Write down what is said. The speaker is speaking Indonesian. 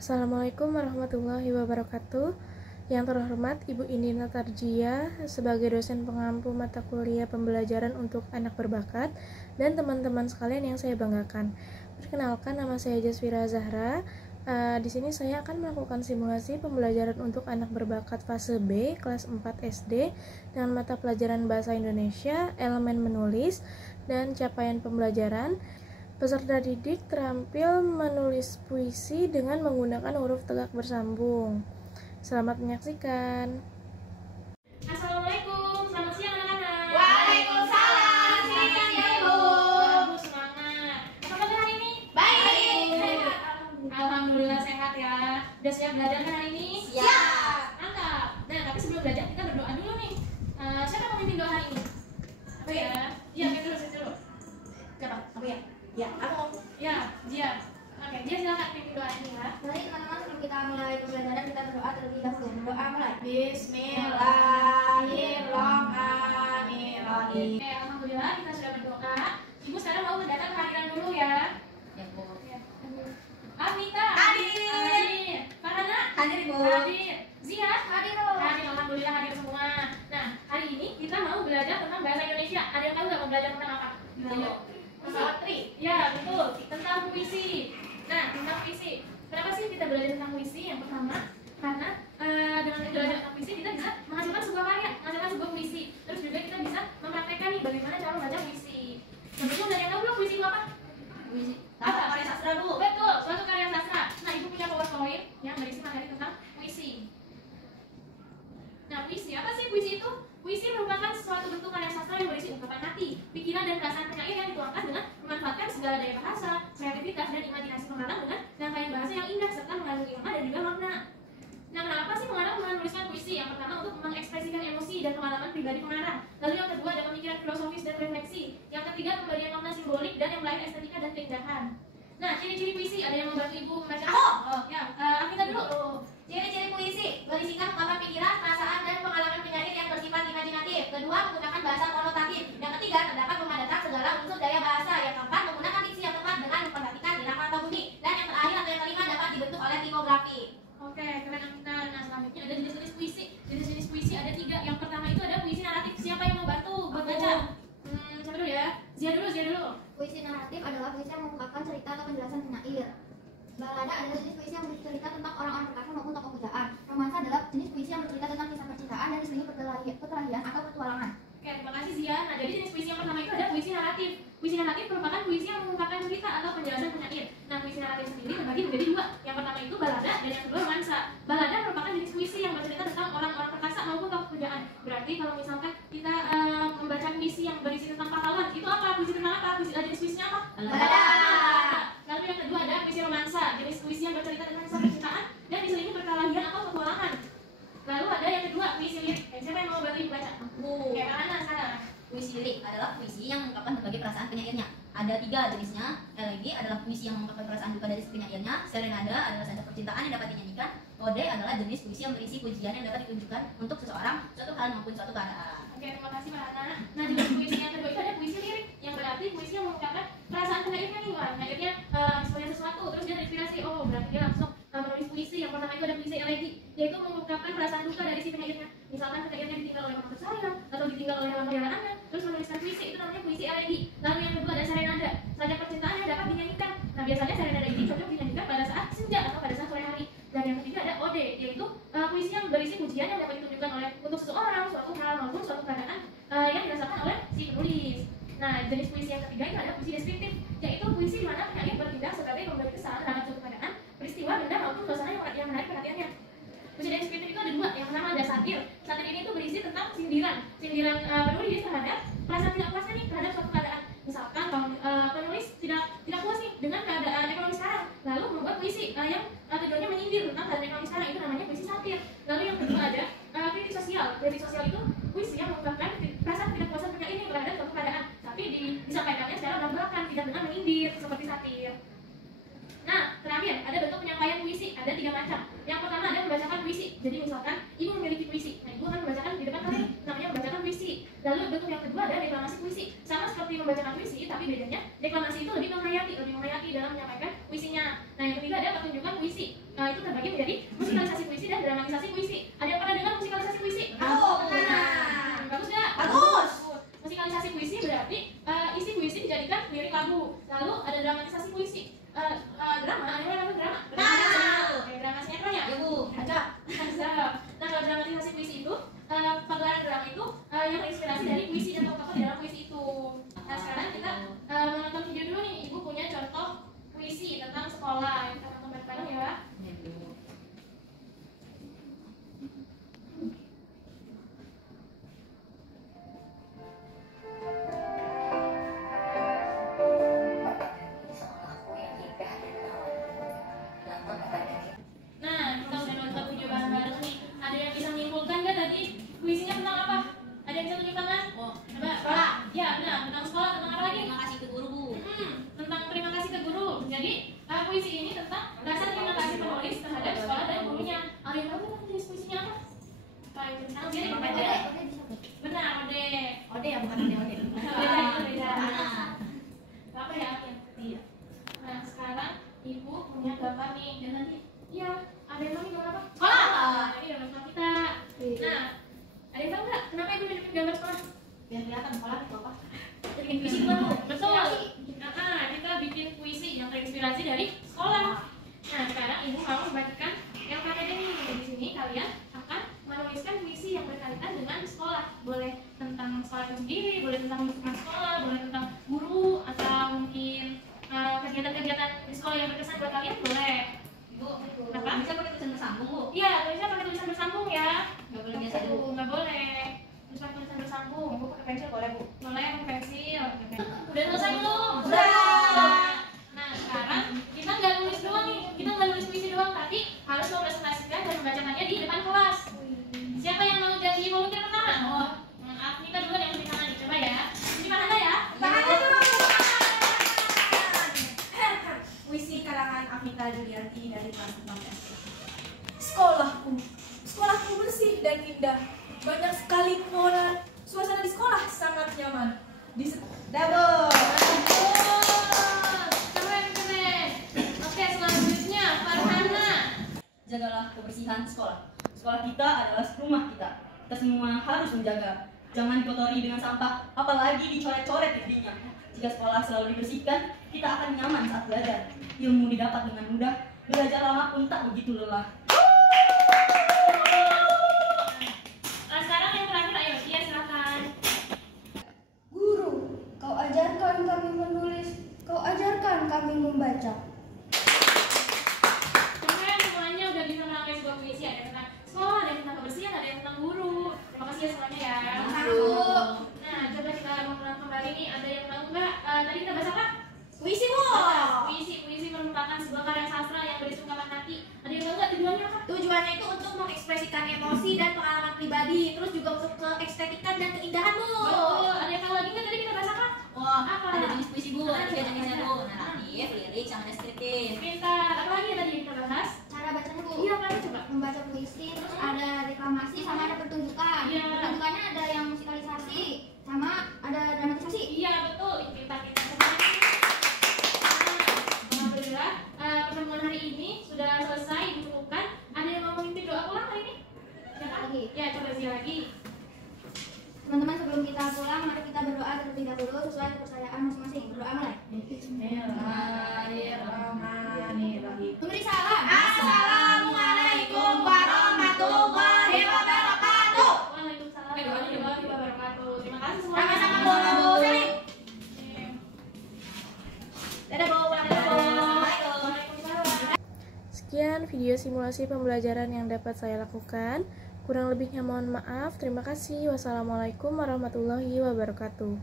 Assalamualaikum warahmatullahi wabarakatuh. Yang terhormat Ibu Indina Tarjia sebagai dosen pengampu mata kuliah pembelajaran untuk anak berbakat dan teman-teman sekalian yang saya banggakan. Perkenalkan, nama saya Jaswira Zahra. Di sini saya akan melakukan simulasi pembelajaran untuk anak berbakat fase B kelas 4 SD dengan mata pelajaran Bahasa Indonesia, elemen menulis, dan capaian pembelajaran. Peserta didik terampil menulis puisi dengan menggunakan huruf tegak bersambung. Selamat menyaksikan. Assalamualaikum, selamat siang anak-anak. Waalaikumsalam, selamat siang Ibu. Semangat. Apa kabar hari ini? Baik. Alhamdulillah sehat ya. Udah siap belajar kan hari ini? Siap. Mantap. Nah, tapi sebelum belajar kita berdoa dulu nih. Siapa yang memimpin doa hari ini? Apa ya? Iya, saya dulu. Siapa? Apa ya? Ya, aku. Ya, Jia. Oke, Jia silakan pimpin doa ini ya. Mari teman-teman, sebelum kita mulai pembelajaran kita berdoa terlebih dahulu. Berdoa mulai. Oke, Bismillahirrahmanirrahim. alhamdulillah kita sudah berdoa. Ibu sekarang mau mendatang kehadiran dulu ya. Ya, Bu. Amita. Hadir. Farhana. Hadir, Ibu. Hadir. Zia. Hadir. Hadir, alhamdulillah hadir semua. Nah, hari ini kita mau belajar tentang bahasa Indonesia. Ada yang tahu nggak mau belajar tentang apa? Poetry. Ya, betul. Tentang puisi. Nah, tentang puisi. Kenapa sih kita belajar tentang puisi? Yang pertama, karena dengan belajar tentang puisi kita bisa menghasilkan sebuah karya, menghasilkan sebuah puisi. Terus juga kita bisa mempraktekkan nih bagaimana cara membaca puisi. Sebelum dari yang tahu belum puisi itu apa? Puisi. Apa? Karya sastra, Bu. Betul, suatu karya sastra. Nah, Ibu punya PowerPoint yang berisi materi tentang puisi. Nah, puisi, apa sih puisi itu? Puisi merupakan suatu bentuk karya sastra yang berisi ungkapan hati, pikiran dan perasaan penyair yang dituangkan dengan memanfaatkan segala daya bahasa, kreativitas dan imajinasi pengarang dengan rangkaian bahasa yang indah serta mengandung irama dan juga makna. Nah, kenapa sih pengarang menuliskan puisi? Yang pertama untuk mengekspresikan emosi dan pengalaman pribadi pengarang. Lalu yang kedua ada pemikiran filosofis dan refleksi. Yang ketiga pemberian makna simbolik dan yang lain estetika dan keindahan. Nah, ciri-ciri puisi ada yang membantu Ibu membaca? Ya, kita dulu. Ciri-ciri puisi berisikan ungkapan pikiran, perasaan, dan pengalaman penyair yang bersifat imajinatif. Kedua, menggunakan bahasa konotatif. Yang ketiga, terdapat memadatan segala unsur daya bahasa. Yang keempat, menggunakan diksi yang tepat dengan memperhatikan irama atau bunyi. Dan yang terakhir atau yang kelima dapat dibentuk oleh tipografi. Oke, keren Amita. Nah, selanjutnya ada jenis-jenis puisi. Jenis-jenis puisi ada 3. Yang pertama itu ada puisi naratif. Siapa yang mau bantu buat baca? Siapa dulu ya? Zia dulu. Puisi naratif adalah puisi yang mengungkapkan cerita atau penjelasan penyair. Balada adalah jenis puisi yang bercerita tentang orang-orang terkenal maupun tokoh pujaan. Romansa adalah jenis puisi yang bercerita tentang kisah percintaan dan diselingi perkelahian atau petualangan. Oke, terima kasih Zia. Nah, jadi jenis puisi yang pertama itu ada puisi naratif. Puisi naratif merupakan puisi yang mengungkapkan cerita atau penjelasan penyair. Nah, puisi naratif sendiri terbagi menjadi 2. Yang pertama itu balada dan yang kedua romansa. Balada merupakan jenis puisi yang bercerita tentang orang-orang perkasa maupun tokoh pujaan. Berarti kalau misalkan kita membaca puisi yang berisi tentang pahlawan, itu apa? Puisi tentang apa? Jenis puisinya apa? Balada. Lalu yang kedua ada puisi romansa, jenis puisi yang bercerita tentang kisah percintaan dan diselingi perkelahian atau petualangan. Lalu ada yang kedua puisi lirik. Siapa yang mau bantu Ibu baca? Oke, mana sekarang? Puisi lirik adalah puisi yang mengungkapkan berbagai perasaan penyairnya. Ada 3 jenisnya. Elegi adalah puisi yang mengungkapkan perasaan duka dari si penyairnya. Serenada adalah senja percintaan yang dapat dinyanyikan. Ode adalah jenis puisi yang berisi pujian yang dapat ditunjukkan untuk seseorang, suatu hal maupun suatu keadaan. Oke, terima kasih Mbak Hana. Nah, jenis puisi yang kedua itu ada puisi lirik, yang berarti puisi yang mengungkapkan perasaan penyairnya nih. Wah, penyairnya melihat sesuatu, terus dia terinspirasi. Oh, berarti dia langsung menulis puisi. Yang pertama itu ada puisi elegi, yaitu mengungkapkan perasaan duka dari si penyairnya. Misalkan penyairnya ditinggal oleh orang tersayang atau ditinggal oleh hewan peliharaannya, terus menuliskan puisi, itu namanya puisi elegi. Lalu yang kedua ada serenada, senja percintaan yang dapat dinyanyikan. Nah, biasanya serenada ini cocok dinyanyikan pada saat senja atau pada saat sore hari. Dan yang ketiga ada ode, yaitu puisi yang berisi pujian yang dapat ditunjukkan oleh untuk seseorang, suatu hal maupun suatu keadaan yang dirasakan oleh si penulis. Nah, jenis puisi yang ketiga itu ada puisi deskriptif, yaitu puisi di mana penyair bertindak sebagai pemberi kesan terhadap suatu keadaan, peristiwa, benda maupun suasana yang menarik perhatiannya. Puisi deskriptif itu ada 2. Yang pertama ada satir. Satir ini tuh berisi tentang sindiran penulis terhadap perasaan tidak puasnya nih terhadap suatu keadaan. Misalkan kalau penulis tidak puas nih dengan keadaan ekonomi sekarang, lalu membuat puisi yang tujuannya menyindir tentang keadaan ekonomi sekarang, itu namanya puisi satir. Lalu yang kedua ada kritik sosial. Kritik sosial itu puisi yang mengungkapkan perasaan tidak puasan penyair ini terhadap suatu keadaan, tapi disampaikannya secara belak-belakan, tidak dengan menyindir seperti satir. Nah, terakhir ada bentuk penyampaian puisi, ada 3 macam. Yang pertama ada membacakan puisi. Jadi misalkan Ibu memiliki puisi, nah Ibu akan membacakan di depan kalian, namanya membacakan puisi. Lalu bentuk yang kedua ada deklamasi puisi. Sama seperti membacakan puisi, tapi bedanya deklamasi itu lebih menghayati dalam menyampaikan puisinya. Nah, yang ketiga ada pertunjukan puisi. Nah, itu dramatisasi puisi. Drama, ini namanya drama. Drama sinetron ya? Ya Bu. Ada. Nah, kalau dramatisasi puisi itu, pagelaran drama itu yang terinspirasi dari puisi dan tokoh di dalam puisi itu. Nah, sekarang kita menonton video dulu nih. Ibu punya contoh puisi tentang sekolah. Kita nonton bareng-bareng ya. Nah, kita udah nonton video bareng-bareng nih. Ada yang bisa menyimpulkan nggak tadi puisinya tentang apa? Ada yang bisa tunjukkan kan? Oh, Coba, sekolah. Ya, benar. Tentang sekolah. Tentang apa lagi? terima kasih ke guru Bu. Tentang terima kasih ke guru. Jadi, puisi ini tentang rasa terima kasih penulis terhadap sekolah dan gurunya. Ada yang tahu nggak tulis puisinya apa? Apa itu? Tangan kiri. Benar, Ode. Ode ya, bukan ode. Beda. Apa ya? Iya. Nah, sekarang Ibu punya gambar nih. Dan nanti, iya, ada yang tahu nih gambar apa? Sekolah. Nah, ini gambar sekolah kita. Nah, ada yang tahu nggak kenapa Ibu bikin gambar sekolah? Biar kelihatan sekolah itu apa. Bikin puisi Bu. Betul. Kita bikin puisi yang terinspirasi dari sekolah. Nah, sekarang Ibu mau membagikan LKPD nih. Di sini kalian akan menuliskan puisi yang berkaitan dengan sekolah. Boleh tentang sekolah itu sendiri, boleh tentang lingkungan sekolah, boleh tentang guru, atau mungkin kegiatan-kegiatan di sekolah yang berkesan buat kalian, boleh. Bu, Kenapa? bisa pakai tulisan bersambung Bu. Iya, tulisnya pakai tulisan bersambung ya. Nggak boleh biasa dulu. Nggak boleh. Terus pakai tulisan bersambung. Bu pakai pensil boleh Bu. Boleh pakai pensil. Udah selesai belum? Udah. Nah, sekarang kita nggak nulis doang nih. Kita nggak nulis puisi doang, tapi harus mempresentasikan dan membacakannya di depan kelas. Siapa yang mau jadi volunteer pertama? Oh, Afnika dulu yang di tangan nih. Coba ya. Ini mana ya? Puisi karangan Afnika Julianti dari kelas 6 SD. Sekolahku bersih dan indah. Banyak sekali pohon. Suasana di sekolah sangat nyaman. Double. Keren. Oke, selanjutnya Farhana. Jagalah kebersihan sekolah. Sekolah kita adalah rumah kita. Kita semua harus menjaga. Jangan dikotori dengan sampah, apalagi dicoret-coret dindingnya. Jika sekolah selalu dibersihkan, kita akan nyaman saat belajar. Ilmu didapat dengan mudah, belajar lama pun tak begitu lelah. Sekarang yang terakhir, ayo, Tia silakan. Guru, kau ajarkan kami menulis, kau ajarkan kami membaca. Keren, semuanya udah bisa merangkai sebuah puisi. Ada yang tentang sekolah, ada yang tentang kebersihan, ada yang tentang guru. Terima kasih ya semuanya ya. Nah, coba kita mengulang kembali nih. Ada yang tahu nggak? Tadi kita bahas apa? Puisi Bu. Puisi merupakan sebuah karya sastra yang berisi ungkapan hati. Ada yang tahu nggak tujuannya apa? Tujuannya itu untuk mengekspresikan emosi dan pengalaman pribadi, terus juga untuk keestetikan dan keindahan Bu. Betul. Ada yang tahu lagi nggak tadi kita bahas apa? Wah, Apa? ada jenis puisi Bu, ada 3 jenisnya Bu. Naratif, lirik, sama deskriptif. Pintar. Apa lagi yang tadi kita bahas? Cara bacanya Bu, Iya, apa coba? membaca puisi, terus ada reklamasi sama ada pertunjukan. Iya. Pertunjukannya ada yang musikalisasi sama ada dramatisasi. Iya, betul. Pintar kita semuanya. Nah, alhamdulillah pertemuan hari ini sudah selesai dicukupkan. Ada yang mau memimpin doa pulang hari ini? Siapa? Lagi. Ya, coba sekali lagi. Teman-teman, sebelum kita pulang, mari kita berdoa terlebih dahulu sesuai kepercayaan masing-masing. Berdoa mulai. Bismillahirrahmanirrahim. Memberi salam. Assalamualaikum warahmatullahi wabarakatuh. Waalaikumsalam warahmatullahi wabarakatuh. Terima kasih semuanya. Sama-sama Bu. Salim. Dadah Bu. Waalaikumsalam. Sekian video simulasi pembelajaran yang dapat saya lakukan. Kurang lebihnya mohon maaf. Terima kasih. Wassalamualaikum warahmatullahi wabarakatuh.